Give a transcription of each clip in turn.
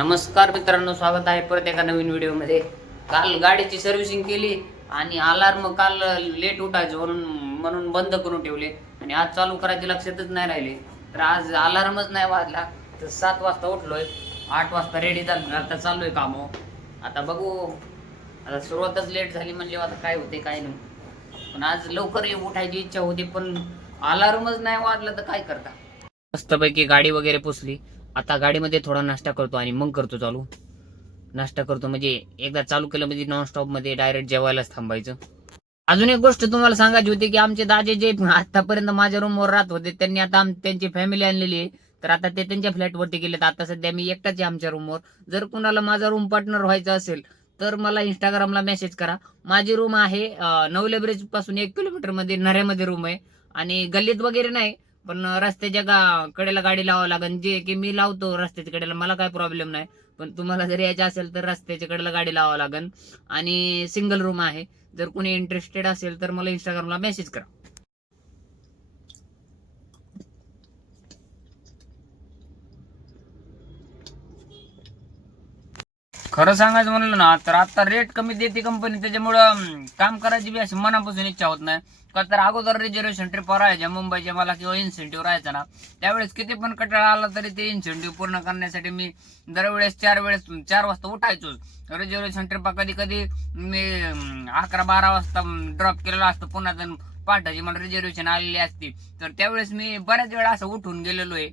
नमस्कार मित्रांनो स्वागत आहे परत एका नवीन व्हिडिओमध्ये. काल गाडीची सर्व्हिसिंग केली आणि अलार्म काल लेट उठायचं म्हणून म्हणून बंद करून ठेवले. आणि आज चालू करायचे लक्षातच नाही राहिले. तर आज अलार्मच नाही वाजला. तर सात वाजता उठलोय. आठ वाजता रेडी झालो. आता चालू आहे कामं. आता बघू. आता सुरुवातच लेट झाली म्हणजे आता काय होते काय नाही. पण आज लवकर उठायची इच्छा होती पण अलार्मच नाही वाजला तर काय करता? मस्तपैकी गाडी वगैरे पुसली. आता गाडीमध्ये थोडा नाश्ता करतो आणि मग करतो चालू. नाश्ता करतो म्हणजे एकदा चालू केलं म्हणजे नॉनस्टॉपमध्ये डायरेक्ट जेवायलाच थांबायचं. अजून एक गोष्ट तुम्हाला सांगायची होती की आमचे दाजे जे आतापर्यंत माझ्या रूमवर राहत होते त्यांनी आता त्यांची फॅमिली आणलेली आहे. तर आता ते त्यांच्या फ्लॅटवरती गेलेत. आता सध्या मी एकटाच आहे आमच्या रूमवर जर कुणाला माझा रूम पार्टनर व्हायचा असेल तर मला इंस्टाग्रामला मेसेज करा. माझी रूम आहे अं, पासून एक किलोमीटरमध्ये नऱ्यामध्ये रूम आहे. आणि गल्लीत वगैरे नाही पण रस्त्याच्या गा कडेला गाडी लावावं लागेल जे की मी लावतो रस्त्याच्या कडेला मला काय प्रॉब्लेम नाही. पण तुम्हाला जर यायचं असेल तर रस्त्याच्या कडेला गाडी लावावं लागेल आणि सिंगल रूम आहे. जर कोणी इंटरेस्टेड असेल तर मला इंस्टाग्रामला मेसेज करा. खरं सांगायचं म्हणलं ना तर आता रेट कमी देते कंपनी त्याच्यामुळं काम करायची बी अशी मनापासून इच्छा होत नाही. का तर अगोदर रिझर्वेशन ट्रिप राहायच्या मुंबईच्या मला किंवा इन्सेंटिव्ह राहायचा ना त्यावेळेस किती पण कटाळा आला तरी ते इन्सेंटिव्ह पूर्ण करण्यासाठी मी दरवेळेस चार वेळेस चार वाजता उठायचोच. रिझर्वेशन ट्रिप कधी कधी मी अकरा बारा वाजता ड्रॉप केलेला असतो पुन्हा जण पाठाची मला रिझर्वेशन आलेली असती तर त्यावेळेस मी बऱ्याच वेळा असं उठून गेलेलो आहे.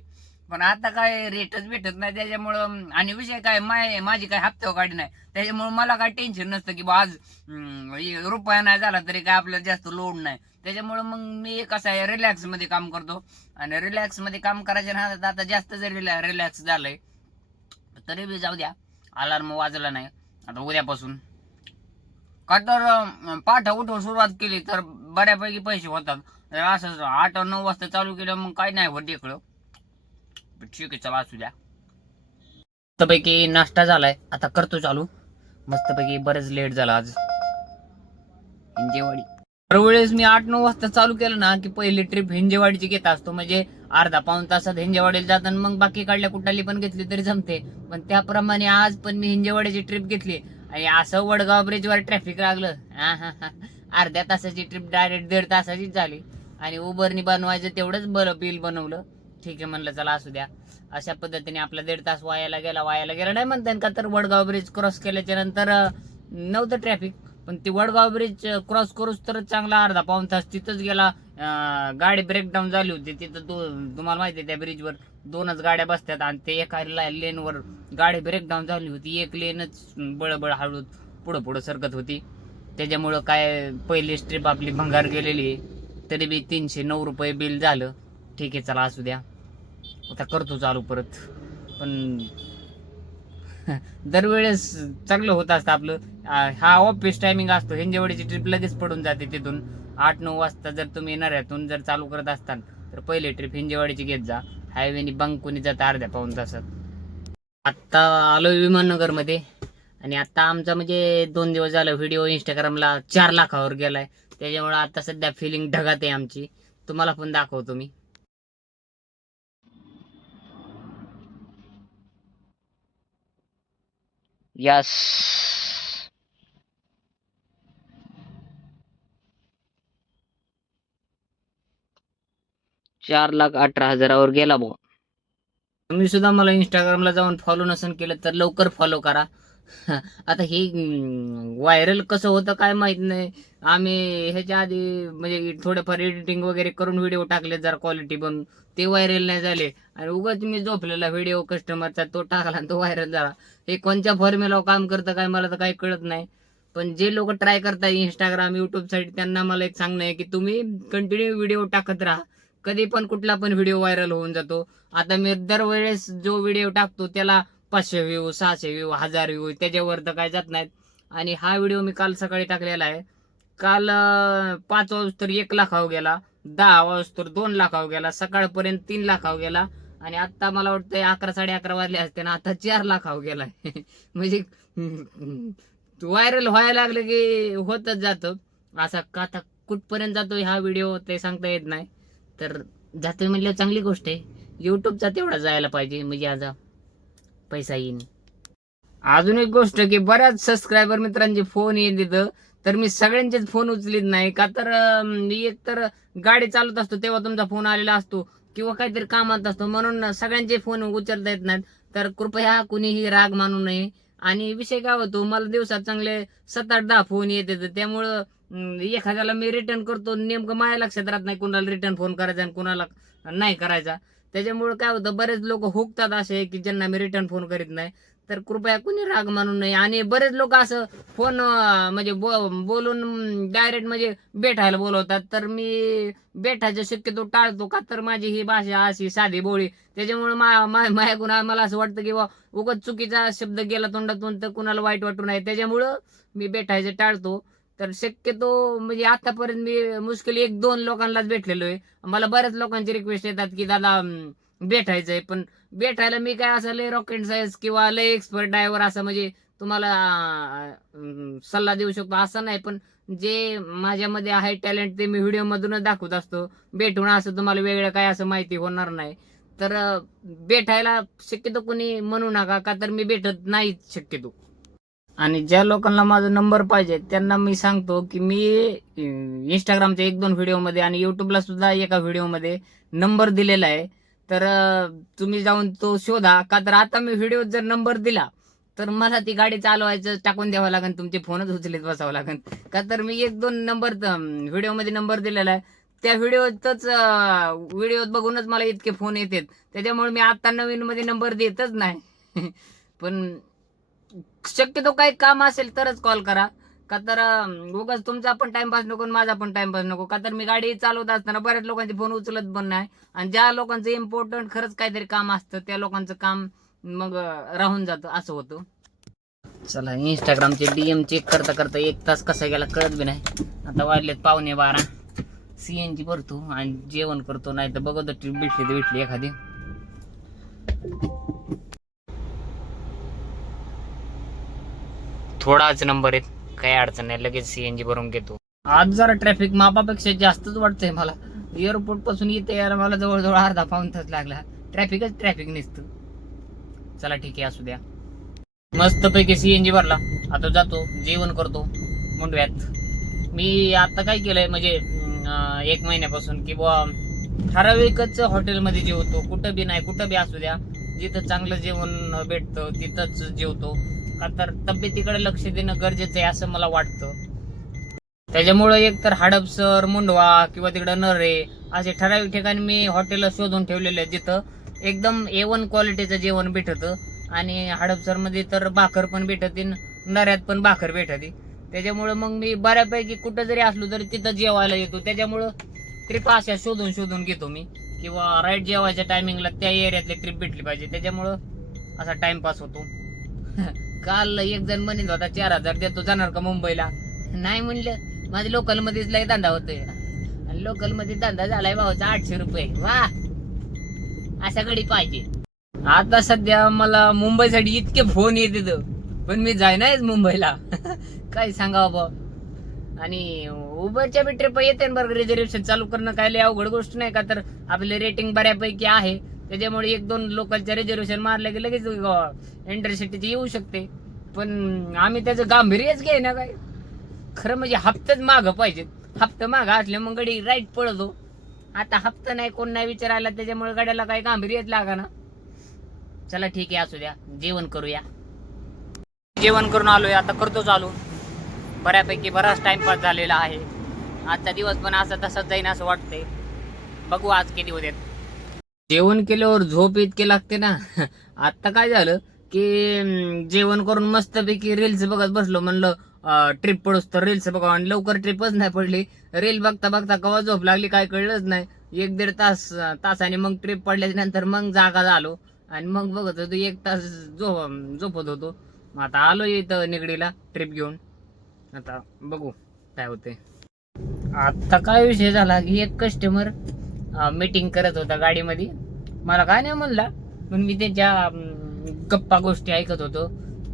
पण आता काय रेटच भेटत नाही. त्याच्यामुळं आणि विषय काय माय माझी काय हप्त्यावर गाडी नाही. त्याच्यामुळे मला काय टेन्शन नसतं की आज रुपया नाही झाला तरी काय आपल्याला जास्त लोड नाही. त्याच्यामुळं मग मी कसं आहे रिलॅक्समध्ये काम करतो. आणि रिलॅक्समध्ये काम करायच्या ना आता जास्त जरी रिलॅक्स झालंय तरी बी जाऊ द्या. अलार्म वाजला नाही. आता उद्यापासून. का तर पाठ उठून सुरुवात केली तर बऱ्यापैकी पैसे होतात. असं आठ नऊ वाजता चालू केलं मग काय नाही होत इकडं ठीक आहे चला असू द्या. मस्तपैकी नाश्ता झालाय. आता करतो चालू. मस्तपैकी बरेच लेट झाला आज. हिंजेवाडी. दरवेळेस मी आठ नऊ वाजता चालू केलं ना की पहिली ट्रिप हिंजेवाडीची घेत असतो. म्हणजे अर्धा पाऊन तासात हिंजेवाडीला जाताना मग बाकी काढल्या कुठाली पण घेतली तरी जमते. पण त्याप्रमाणे आज पण मी हिंजेवाडीची ट्रिप घेतली. आणि असं वडगाव ब्रिजवर ट्रॅफिक लागलं. अर्ध्या तासाची ट्रिप डायरेक्ट दीड तासाचीच झाली. आणि उबरनी बनवायचं तेवढंच बरं बिल बनवलं. ठीक आहे म्हणलं चला असू द्या. अशा पद्धतीने आपला दीड तास वायाला गेला वायाला गेला. नाही म्हणता येईल का तर वडगाव ब्रिज क्रॉस केल्याच्यानंतर नव्हतं ट्रॅफिक पण ती वडगाव ब्रिज क्रॉस करूच तर चांगला अर्धा पाऊन तास तिथंच गेला. गाडी ब्रेकडाऊन झाली होती. तिथं तो तुम्हाला माहिती आहे त्या ब्रिजवर दोनच गाड्या बसतात आणि ते एका लेनवर गाडी ब्रेकडाऊन झाली होती. एक लेनच बळबळ हळू पुढं पुढं सरकत होती. त्याच्यामुळं काय पहिली स्ट्रीप आपली भंगार गेलेली आहे. तरी बी तीनशे नऊ रुपये बिल झालं. ठीक आहे चला असू द्या. आता करतो चालू परत. पण दरवेळेस चांगलं होत असतं आपलं. हा ऑफिस टायमिंग असतो. हिंजेवाडीची ट्रिप लगेच पडून जाते तिथून. आठ नऊ वाजता जर तुम्ही येणाऱ्यातून जर चालू करत असताल तर पहिले ट्रिप हिंजेवाडीची घेत जा. हायवेनी बंकुनी जाता अर्ध्या पाऊन तासात. आत्ता आलो विमाननगरमध्ये. आणि आत्ता आमचा म्हणजे दोन दिवस झालं व्हिडिओ इंस्टाग्रामला चार लाखावर गेलाय. त्याच्यामुळे आता सध्या फिलिंग ढगात आहे आमची. तुम्हाला पण दाखवतो मी. यस चार लाख अठरा हजारावर गेला बुवा तुम्ही सुद्धा मला इंस्टाग्रामला जाऊन फॉलो नसेल केलं तर लवकर फॉलो करा. आता हे व्हायरल कसं होतं काय माहीत नाही. आम्ही ह्याच्या आधी म्हणजे थोडंफार एडिटिंग वगैरे करून व्हिडिओ टाकले जर क्वालिटी पण. ते व्हायरल नाही झाले. आणि उगाच मी झोपलेला व्हिडिओ कस्टमरचा तो टाकला आणि तो व्हायरल झाला. हे कोणत्या फॉर्म्युला काम करतं काय मला तर काही कळत नाही. पण जे लोक ट्राय करताय इंस्टाग्राम युट्यूबसाठी त्यांना मला एक सांगणं आहे की तुम्ही कंटिन्यू व्हिडिओ टाकत राहा. कधी पण कुठला पण व्हिडिओ व्हायरल होऊन जातो. आता मी दरवेळेस जो व्हिडिओ टाकतो त्याला पाचशे व्ह्यू सहाशे व्ह्यू हजार व्ह्यू त्याच्यावर तर काय जात नाहीत. आणि हा व्हिडिओ मी काल सकाळी टाकलेला आहे. काल पाच वाजता एक लाखावर गेला दहा वाजता दोन लाखावर गेला सकाळपर्यंत तीन लाखावर गेला. आणि आत्ता मला वाटतं अकरा साडे अकरा वाजले असते ना आता चार लाखावर गेला. म्हणजे व्हायरल व्हायला लागलं की होतच जातं. असा का आता कुठपर्यंत जातो हा व्हिडिओ ते सांगता येत नाही. तर जातो म्हणल्यावर चांगली गोष्ट आहे. युट्यूबचा तेवढा जायला पाहिजे म्हणजे आज पैसा येईन. अजून एक गोष्ट की बऱ्याच सबस्क्रायबर मित्रांचे फोन येत तिथं तर मी सगळ्यांचेच फोन उचलीत नाही का? तर एक तर गाडी चालत असतो तेव्हा तुमचा फोन आलेला असतो किंवा काहीतरी कामात असतो म्हणून सगळ्यांचे फोन उचलता येत नाहीत. तर कृपया कुणीही राग मानू नये. आणि विषय काय होतो मला दिवसात चांगले सात आठ दहा फोन येत येतात त्यामुळं एखाद्याला मी रिटर्न करतो नेमकं माझ्या लक्षात राहत नाही कुणाला रिटर्न फोन करायचा आणि कुणाला नाही करायचा. त्याच्यामुळे काय होतं बरेच लोक हुकतात असे की ज्यांना मी रिटर्न फोन करीत नाही. तर कृपया कुणी राग मानू नये. आणि बरेच लोक असं फोन म्हणजे बो- बोलून डायरेक्ट म्हणजे बेठायला बोलवतात. तर मी बेठायचं शक्यतो टाळतो का? तर माझी ही भाषा अशी साधी बोळी. त्याच्यामुळे मा- मा- मला असं वाटतं की बा उगत चुकीचा शब्द गेला तोंडातून तर कुणाला वाईट वाटू नये. त्याच्यामुळं मी बेठायचं टाळतो. तर शक्यतो म्हणजे आतापर्यंत मी मुश्किल एक दोन लोकांनाच भेटलेलो आहे मला बऱ्याच लोकांची रिक्वेस्ट येतात की दादा भेटायचंय. पण भेटायला मी काय असं लय रॉकेट सायन्स किंवा लय एक्सपर्ट ड्रायव्हर असं म्हणजे तुम्हाला सल्ला देऊ शकतो असं नाही. पण जे माझ्यामध्ये आहे टॅलेंट ते मी व्हिडिओमधूनच दाखवत असतो. भेटून असं तुम्हाला वेगळं काय असं माहिती होणार नाही. तर भेटायला शक्यतो कोणी म्हणू नका का तर मी भेटत नाही शक्यतो. आणि ज्या लोकांना माझा नंबर पाहिजे त्यांना मी सांगतो की मी इंस्टाग्रामच्या एक दोन व्हिडिओमध्ये आणि युट्यूबला सुद्धा एका व्हिडिओमध्ये नंबर दिलेला आहे. तर तुम्ही जाऊन तो शोधा. का तर आता मी व्हिडिओ जर नंबर दिला तर मला ती गाडी चालवायचं टाकून द्यावं लागेल तुमचे फोनच उचलीत बसावं लागेल का तर मी एक दोन नंबर व्हिडिओमध्ये नंबर दिलेला आहे. त्या व्हिडिओतच व्हिडिओ बघूनच मला इतके फोन येतात. त्याच्यामुळे मी आता नवीनमध्ये नंबर देतच नाही. पण शक्यतो काही काम असेल तरच कॉल करा. का तर उगाच तुमचा पण टाइमपास नको आणि माझा पण टाइमपास नको. का तर मी गाडी चालवत असताना बऱ्याच लोकांचे फोन उचलत पण नाही. आणि ज्या लोकांचं इम्पॉर्टंट खरंच काहीतरी काम असतं त्या लोकांचं काम मग राहून जातं असं होतं. चला इंस्टाग्रामचे डीएम चेक करता करता एक तास कसा गेला कळत बी नाही. आता वाजलेत पावणे बारा. सीएनजी भरतो आणि जेवण करतो नाही तर बघतो ट्रीप भेटली तर भेटली एखादी. थोडाच नंबर आहेत. काही अडचण नाही. लगेच सीएनजी भरून घेतो. आज जरा ट्रॅफिक मापापेक्षा जास्तच वाटतंय मला. एअरपोर्टपासून इथे यायला मला जवळजवळ अर्धा पाऊन तास लागला. ट्रॅफिकच ट्रॅफिक नसतं. चला ठीक आहे असू द्या. मस्त पैकी सीएनजी भरला. आता जातो. जेवण करतो. मुंडव्यात. मी आता काय केलंय? म्हणजे एक महिन्यापासून की बुवा ठराविकच हॉटेलमध्ये जेवतो. कुठं बी नाही कुठं बी असू द्या. जिथं चांगलं जेवण भेटतं तिथंच जेवतो. का तर तब्येतीकडे लक्ष देणं गरजेचं आहे असं मला वाटतं. त्याच्यामुळं एक तर हडपसर मुंडवा किंवा तिकडं नरे असे ठराविक ठिकाणी मी हॉटेल शोधून ठेवलेले आहेत जिथं एकदम ए वन क्वालिटीचं जेवण भेटतं आणि हडपसरमध्ये तर भाकर पण भेटते नऱ्यात पण भाकर भेटते. त्याच्यामुळं मग मी बऱ्यापैकी कुठं जरी असलो तरी तिथं जेवायला येतो. त्याच्यामुळं ट्रिप अशा शोधून शोधून घेतो मी. किंवा राईट जेवायच्या टायमिंगला त्या एरियातली ट्रिप भेटली पाहिजे. त्याच्यामुळं असा टाइमपास होतो. काल एक जण म्हणत होता चार हजार देतो जाणार का मुंबईला? नाही म्हणलं. माझ्या लोकल मध्येच लय धंदा होतोय. आणि लोकलमध्ये धंदा झालाय भावाचा आठशे रुपये. वा! अशा गडी पाहिजे. आता सध्या मला मुंबईसाठी इतके फोन येते पण मी जाय मुंबईला. काय सांगावं बा आणि उबरच्या बी ट्रिप येते ना बरं रिझर्वेशन चालू करणं काय लय अवघड गोष्ट नाही का? तर आपले रेटिंग बऱ्यापैकी आहे. त्याच्यामुळे एक दोन लोकलच्या रिझर्वेशन मारलं की लगेच इंटरसिटीची येऊ शकते. पण आम्ही त्याचं गांभीर्यच घे ना काय. खरं म्हणजे हप्ताच मागं पाहिजे हप्ता मागं असले मग गडी राईट पळतो. आता हप्ता नाही कोण नाही विचारायला त्याच्यामुळे गड्याला काही गांभीर्यच लागा ना चला ठीक आहे असू द्या. जेवण करूया. जेवण करून आलोय आता करतो चालू. बऱ्यापैकी बराच टाइमपास झालेला आहे. आजचा दिवस पण असा तसाच जाईन असं वाटतंय. बघू आज किती होत्यात जेवण केल्यावर झोप इतके लागते ना. आता काय झालं की जेवण करून मस्तपैकी रील्स बघत बसलो. म्हणलं ट्रिप पडूस तर रील्स बघा आणि लवकर ट्रिपच नाही पडली. रील बघता बघता कवा झोप लागली काय कळलंच नाही. एक दीड तास तासाने मग ट्रिप पडल्याच्या नंतर मग जागा झालो. आणि मग बघत होतो एक तास झोप झोपत होतो. आता आलो इथं निगडीला ट्रिप घेऊन. आता बघू काय होते आता काय विषय झाला की एक कस्टमर मीटिंग करत होता गाडीमध्ये. मला काय नाही म्हणला. पण मी त्यांच्या गप्पा गोष्टी ऐकत होतो.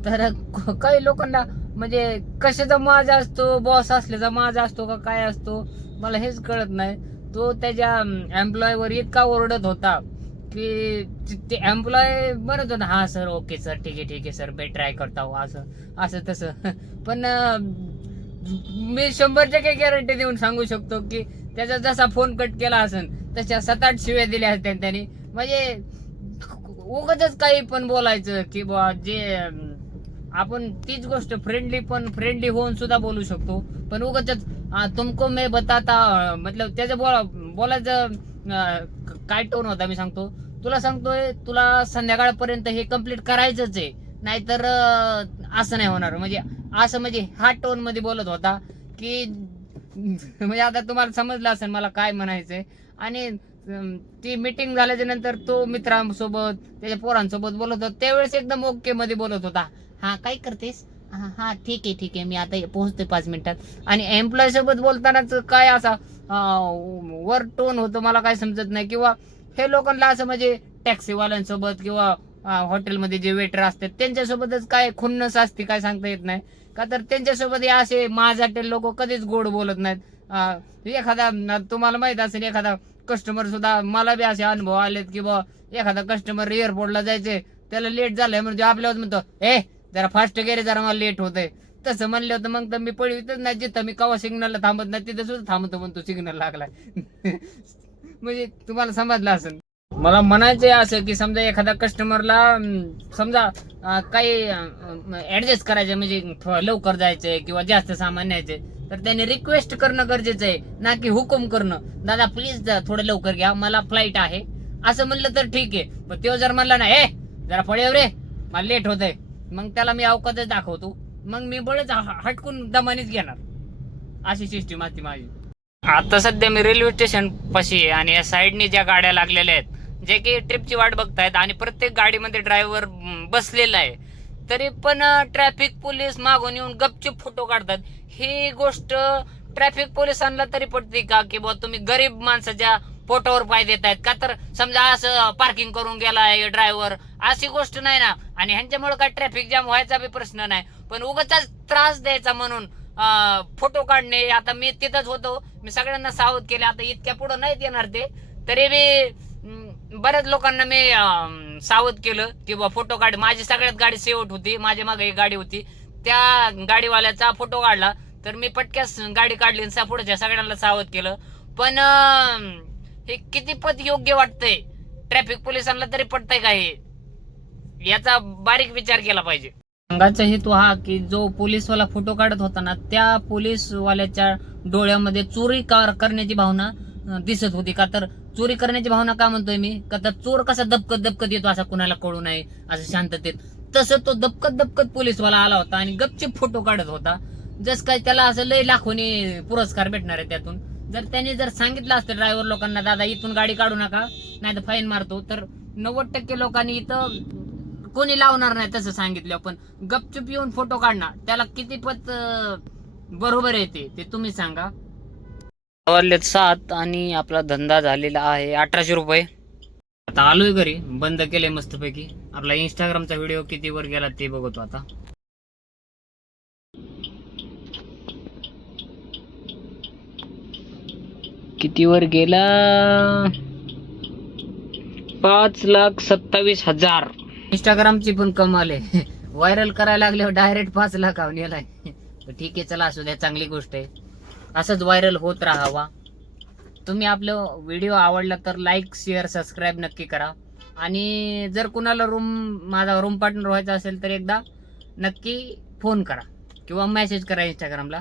तर काही लोकांना म्हणजे कशाचा माझा असतो बॉस असल्याचा माझा असतो का काय असतो मला हेच कळत नाही. तो त्याच्या एम्प्लॉयवर इतका ओरडत होता की ते- एम्प्लॉय म्हणत होता हा सर ओके सर ठीक आहे ठीक आहे सर मी ट्राय करता हो असं असं तसं. पण मी शंभर टक्के गॅरंटी देऊन सांगू शकतो की त्याचा जसा फोन कट केला असेल तशा सात आठ शिव्या दिल्या असत्या त्यांनी. म्हणजे उगतच काही पण बोलायचं की बा जे आपण तीच गोष्ट फ्रेंडली पण फ्रेंडली होऊन सुद्धा बोलू शकतो. पण उगच तुमको मे बताता मतलब त्याचं बोला बोलायचं काय टोन होता मी सांगतो. तुला सांगतोय तुला संध्याकाळपर्यंत हे कंप्लीट करायचंच आहे. नाहीतर असं नाही होणार. म्हणजे असं म्हणजे हा टोनमध्ये बोलत होता की म्हणजे आता तुम्हाला समजलं असेल मला काय म्हणायचंय. आणि ती मीटिंग झाल्याच्यानंतर तो मित्रांसोबत त्याच्या पोरांसोबत बोलत होता. त्यावेळेस एकदम ओके मध्ये बोलत होता. हा काय करतेस? हा हा ठीक आहे ठीक आहे. मी आता पोहोचते पाच मिनिटात. आणि एम्प्लॉय सोबत बोलतानाच काय असा वर टोन होतो मला काय समजत नाही. किंवा हे लोकांना असं म्हणजे टॅक्सीवाल्यांसोबत किंवा हॉटेलमध्ये जे वेटर असतात त्यांच्यासोबतच काय खुन्नस असते काय सांगता येत नाही. का तर त्यांच्यासोबत हे असे माझाटे लोक कधीच गोड बोलत नाहीत. एखादा तुम्हाला माहीत असेल एखादा कस्टमर सुद्धा मला बी असे अनुभव आलेत की बा एखादा कस्टमर एअरपोर्टला जायचे त्याला लेट झालंय म्हणजे आपल्यावर म्हणतो ए जरा फास्ट गेले जरा मला लेट होतंय. तसं म्हणलं होतं मग तर मी पळवितच नाही जिथं मी कवा सिग्नलला थांबत नाही तिथं सुद्धा थांबतो म्हणतो सिग्नल लागलाय. म्हणजे तुम्हाला समजलं असेल. मला म्हणायचं असं की समजा एखादा कस्टमरला समजा काही ऍडजस्ट करायचं म्हणजे लवकर जायचंय किंवा जास्त सामान न्यायचंय तर त्याने रिक्वेस्ट करणं गरजेचं आहे ना की हुकूम करणं. दादा प्लीज थोडं लवकर घ्या मला फ्लाईट आहे. असं म्हणलं तर ठीक आहे पण तो जर म्हणला ना ए जरा पळेव रे मला लेट होतंय. मग त्याला मी अवकाशच दाखवतो. मग मी बळच हटकून दमानीच घेणार. अशी सिस्टीम असते माझी. आता सध्या मी रेल्वे स्टेशन पाशी आहे आणि या साईडनी ज्या गाड्या लागलेल्या आहेत जे की ट्रिपची वाट बघतायत आणि प्रत्येक गाडीमध्ये ड्रायव्हर बसलेला आहे तरी पण ट्रॅफिक पोलीस मागून येऊन गपचूप फोटो काढतात. ही गोष्ट ट्रॅफिक पोलिसांना तरी पडते का? की बुवा तुम्ही गरीब माणसाच्या पोटावर पाय देत आहेत का? तर समजा असं पार्किंग करून गेलाय ड्रायव्हर अशी गोष्ट नाही ना. आणि ह्यांच्यामुळे काय ट्रॅफिक जाम व्हायचा बी प्रश्न नाही. पण उगाच त्रास द्यायचा म्हणून फोटो काढणे आता मी तिथंच होतो. मी सगळ्यांना सावध केले. आता इतक्या पुढं नाहीत येणार ते. तरी मी बऱ्याच लोकांना मी सावध केलं की बा फोटो काढ. माझी सगळ्यात गाडी सेवट होती. माझ्या मागे एक गाडी होती. त्या गाडीवाल्याचा फोटो काढला. तर मी पटक्यास गाडी काढली आणि पुढच्या सगळ्यांना सावध केलं. पण हे किती पद योग्य वाटतंय? ट्रॅफिक पोलिसांना तरी पटतंय का हे? याचा बारीक विचार केला पाहिजे. सांगायचा हेतू हा की जो पोलीसवाला फोटो काढत होता ना त्या पोलीसवाल्याच्या डोळ्यामध्ये चोरी कार करण्याची भावना दिसत होती. का तर चोरी करण्याची भावना का म्हणतोय मी? का तर चोर कसा दबकत दबकत येतो असा कुणाला कळू नये असं शांततेत? तसं तो दबकत दबकत पोलीसवाला आला होता आणि गपचिप फोटो काढत होता. जस काय त्याला असं लय लाखोनी पुरस्कार भेटणार आहे त्यातून. जर त्याने जर सांगितलं असतं ड्रायव्हर लोकांना दादा इथून गाडी काढू नका नाही तर फाईन मारतो. तर नव्वद टक्के लोकांनी इथं कोणी लावणार नाही तसं सांगितलं. पण गपचूप येऊन फोटो काढणार त्याला किती पत बरोबर येते ते तुम्ही सांगा. वाजलेत सात आणि आपला धंदा झालेला आहे अठराशे रुपये. आता आलोय घरी बंद केले मस्तपैकी. आपला इंस्टाग्रामचा व्हिडिओ किती वर गेला ते बघतो आता. किती वर गेला? पाच लाख सत्तावीस हजार. इंस्टाग्रामची पण कमाल आहे. व्हायरल करायला लागल्यावर डायरेक्ट पाच लाख ठीक आहे चला असू द्या चांगली गोष्ट आहे. असंच व्हायरल होत राहावा. तुम्ही आपलं व्हिडिओ आवडला तर लाईक शेअर सबस्क्राईब नक्की करा. आणि जर कुणाला रूम माझा रूम पार्टनर व्हायचा असेल तर एकदा नक्की फोन करा किंवा मेसेज करा इंस्टाग्रामला